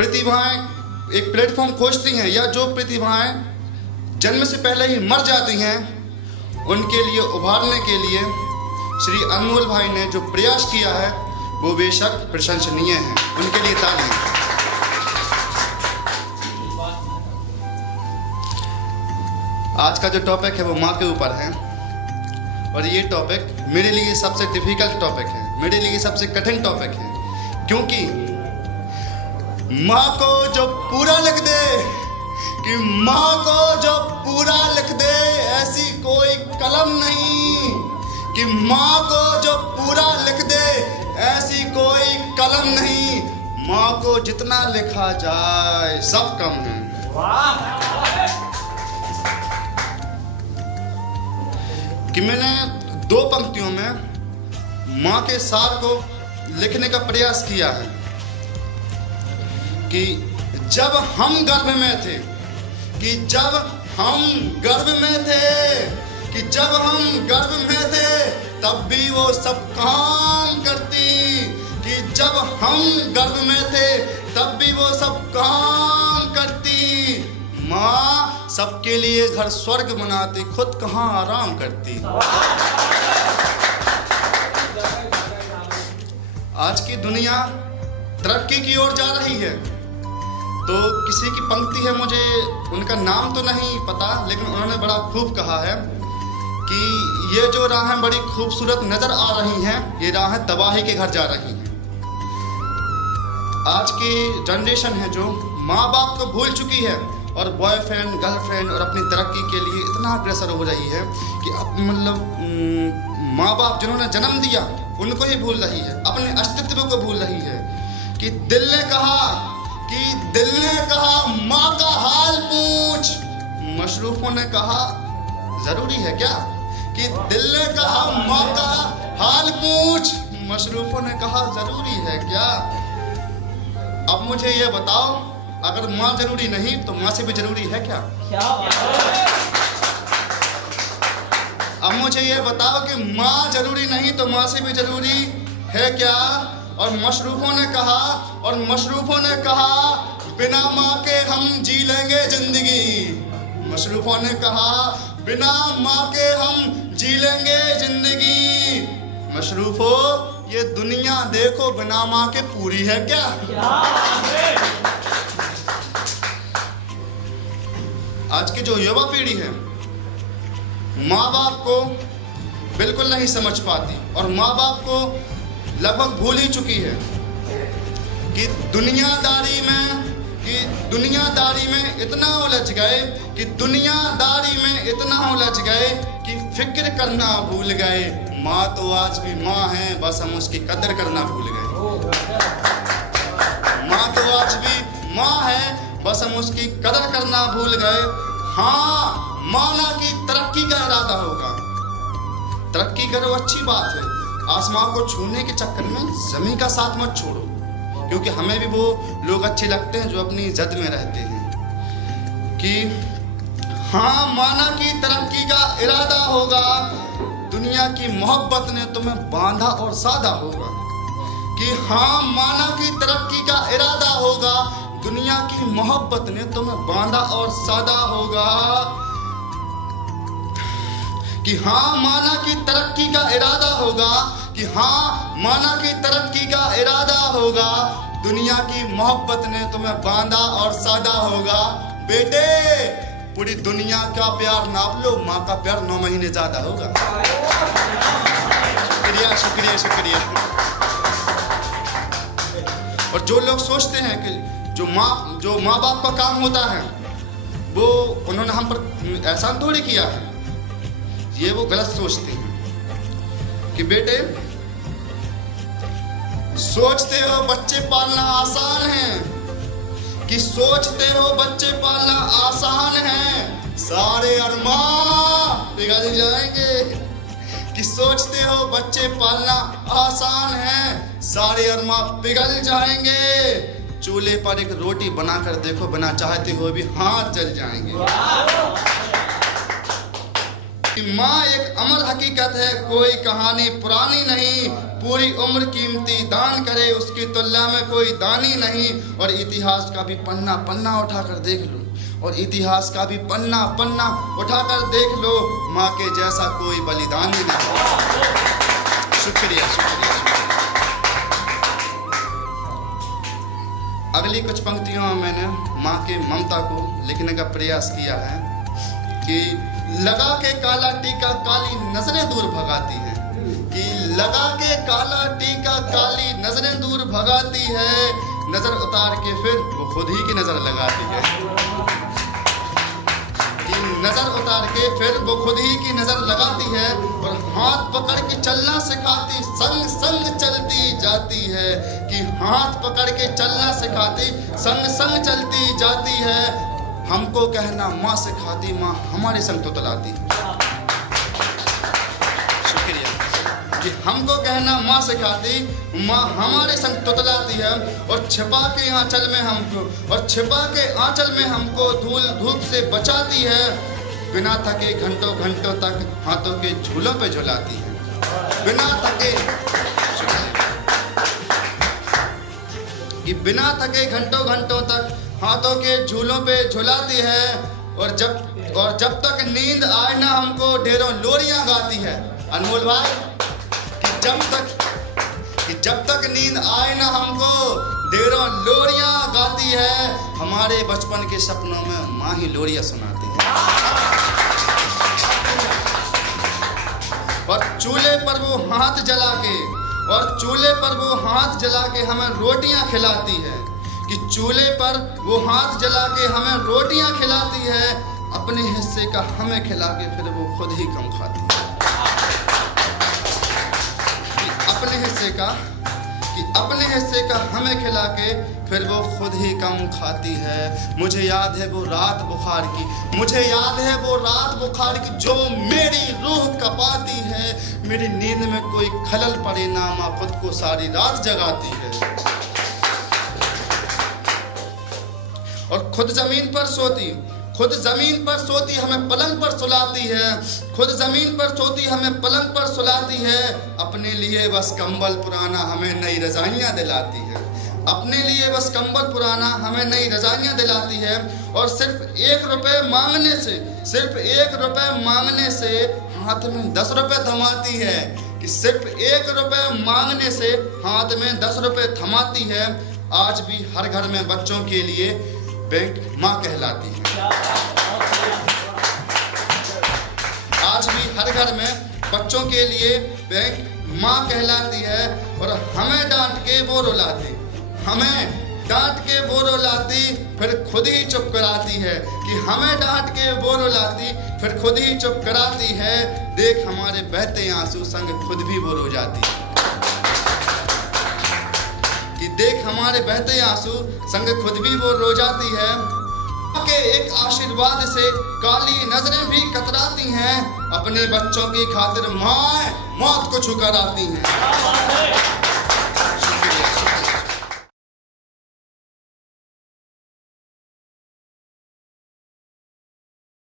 प्रतिभाएं एक प्लेटफॉर्म खोजती हैं या जो प्रतिभाएं जन्म से पहले ही मर जाती हैं, उनके लिए उभारने के लिए श्री अनमोल भाई ने जो प्रयास किया है वो बेशक प्रशंसनीय है। उनके लिए तालियां। आज का जो टॉपिक है वो माँ के ऊपर है और ये टॉपिक मेरे लिए सबसे डिफिकल्ट टॉपिक है, मेरे लिए सबसे कठिन टॉपिक है, क्योंकि माँ को जो पूरा लिख दे कि माँ को जो पूरा लिख दे ऐसी कोई कलम नहीं, कि माँ को जो पूरा लिख दे ऐसी कोई कलम नहीं। माँ को जितना लिखा जाए सब कम है। कि मैंने 2 पंक्तियों में माँ के सार को लिखने का प्रयास किया है कि जब हम गर्भ में थे, कि जब हम गर्भ में थे, कि जब हम गर्भ में थे तब भी वो सब काम करती, कि जब हम गर्भ में थे तब भी वो सब काम करती। माँ सबके लिए घर स्वर्ग बनाती, खुद कहाँ आराम करती। आज की दुनिया तरक्की की ओर जा रही है, तो किसी की पंक्ति है, मुझे उनका नाम तो नहीं पता, लेकिन उन्होंने बड़ा खूब कहा है कि ये जो राहें बड़ी खूबसूरत नजर आ रही हैं, ये राहें तबाही के घर जा रही हैं। आज की जनरेशन है जो माँ बाप को भूल चुकी है और बॉयफ्रेंड गर्लफ्रेंड और अपनी तरक्की के लिए इतना अग्रसर हो रही है कि अब मतलब माँ बाप जिन्होंने जन्म दिया उनको ही भूल रही है, अपने अस्तित्व को भूल रही है। कि दिल ने कहा माँ का हाल पूछ, मशरूफों ने कहा जरूरी है क्या। कि दिल ने कहा माँ का हाल पूछ, मशरूफों ने कहा जरूरी है क्या। अब मुझे ये बताओ, अगर माँ जरूरी नहीं तो माँ से भी जरूरी है क्या। अब मुझे ये बताओ कि माँ जरूरी नहीं तो माँ से भी जरूरी है क्या। और मशरूफों ने कहा बिना माँ के हम जी लेंगे जिंदगी। मशरूफों ने कहा बिना माँ के हम जी लेंगे जिंदगी। मशरूफो ये दुनिया देखो बिना माँ के पूरी है क्या। आज की जो युवा पीढ़ी है माँ बाप को बिल्कुल नहीं समझ पाती और माँ बाप को लगभग भूल ही चुकी है। कि दुनियादारी में इतना उलझ गए, कि दुनियादारी में इतना उलझ गए कि फिक्र करना भूल गए। माँ तो आज भी माँ है, बस हम उसकी कदर करना भूल गए। माँ तो आज भी माँ है, बस हम उसकी कदर करना भूल गए। हाँ, माना कि तरक्की का इरादा होगा, तरक्की करो अच्छी बात है, आसमान को छूने के चक्कर में जमीन का साथ मत छोड़ो, क्योंकि हमें भी वो लोग अच्छे लगते हैं जो अपनी जद में रहते हैं। कि हाँ, माना कि तरक्की का इरादा होगा, दुनिया की मोहब्बत ने तुम्हें बांधा और साधा होगा। कि हाँ, माना कि तरक्की का इरादा होगा, दुनिया की मोहब्बत ने तुम्हें बांधा और साधा होगा। कि हाँ, माना कि तरक्की का इरादा होगा, कि हाँ, माना कि तरक्की का इरादा होगा, दुनिया की मोहब्बत ने तुम्हें बांधा और साधा होगा। बेटे, पूरी दुनिया का प्यार नाप लो, माँ का प्यार 9 महीने ज्यादा होगा। शुक्रिया शुक्रिया शुक्रिया। और जो लोग सोचते हैं कि जो माँ बाप का काम होता है वो उन्होंने हम पर एहसान थोड़ी किया है, ये वो गलत सोचते हैं। कि बेटे, सोचते हो बच्चे पालना आसान है, कि सोचते हो बच्चे पालना आसान है, सारे अरमान पिघल जाएंगे। कि सोचते हो बच्चे पालना आसान है, सारे अरमान पिघल जाएंगे। चूल्हे पर एक रोटी बनाकर देखो, बिना चाहते हुए भी हाथ जल जाएंगे। माँ एक अमर हकीकत है, कोई कहानी पुरानी नहीं, पूरी उम्र कीमती दान करे, उसकी तुलना में कोई दानी नहीं। और इतिहास का भी पन्ना पन्ना उठाकर देख लो, और इतिहास का भी पन्ना पन्ना उठाकर देख लो, माँ के जैसा कोई बलिदान भी नहीं। शुक्रिया शुक्रिया। अगली कुछ पंक्तियों में मैंने माँ के ममता को लिखने का प्रयास किया है कि लगा के काला टीका काली नजरें दूर भगाती है, कि लगा के काला टीका काली नजरें दूर भगाती है, नजर उतार के फिर वो खुद ही की नजर लगाती है, कि नजर उतार के फिर वो खुद ही की नजर लगाती है, और हाथ पकड़ के चलना सिखाती, संग संग चलती जाती है, कि हाथ पकड़ के चलना सिखाती, संग संग चलती जाती है। हमको कहना माँ सिखाती, माँ हमारे संग तो तलाती। शुक्रिया। कि हमको कहना माँ सिखाती, माँ हमारे संग तुतलाती है, और छिपा के आंचल में हमको, और छिपा के आंचल में हमको धूल धूप से बचाती है, बिना थके घंटों घंटों तक हाथों के झूलों पे झुलाती है, बिना थके, कि बिना थके घंटों घंटों तक हाथों के झूलों पे झुलाती है, और जब तक नींद आए ना हमको ढेरों लोरियां गाती है। अनमोल भाई, कि जब तक नींद आए ना हमको ढेरों लोरियां गाती है, हमारे बचपन के सपनों में माँ ही लोरियां सुनाती है, और चूल्हे पर वो हाथ जला के, और चूल्हे पर वो हाथ जला के हमें रोटियां खिलाती है, कि चूल्हे पर वो हाथ जला के हमें रोटियां खिलाती है, अपने हिस्से का हमें खिला के फिर वो खुद ही कम खाती है, कि अपने हिस्से का हमें खिला के फिर वो खुद ही कम खाती है। मुझे याद है वो रात बुखार की, मुझे याद है वो रात बुखार की, जो मेरी रूह कपाती है, मेरी नींद में कोई खलल पड़े ना माँ खुद को सारी रात जगाती है, और खुद जमीन पर सोती, खुद जमीन पर सोती हमें पलंग पर सुलाती है, खुद जमीन पर सोती हमें पलंग पर सुलाती है, अपने लिए बस कंबल पुराना हमें नई रजाइयाँ दिलाती है, अपने लिए बस कंबल पुराना हमें नई रजाइयाँ दिलाती है, और सिर्फ 1 रुपये मांगने से, सिर्फ 1 रुपये मांगने से हाथ में 10 रुपये थमाती है, कि सिर्फ 1 रुपये मांगने से हाथ में 10 रुपये थमाती है। आज भी हर घर में बच्चों के लिए बैंक माँ कहलाती है, आज भी हर घर में बच्चों के लिए बैंक माँ कहलाती है, और हमें डांट के वो रुलाती, हमें डांट के वो रुलाती, फिर खुद ही चुप कराती है, कि हमें डांट के वो रुलाती, फिर खुद ही चुप कराती है, देख हमारे बहते आंसू संग खुद भी वो रो जाती है, कि देख हमारे बहते आंसू संग खुद भी वो रो जाती है, के एक आशीर्वाद से काली नजरें भी कतराती हैं, अपने बच्चों की खातिर माँ मौत को छुकराती हैं।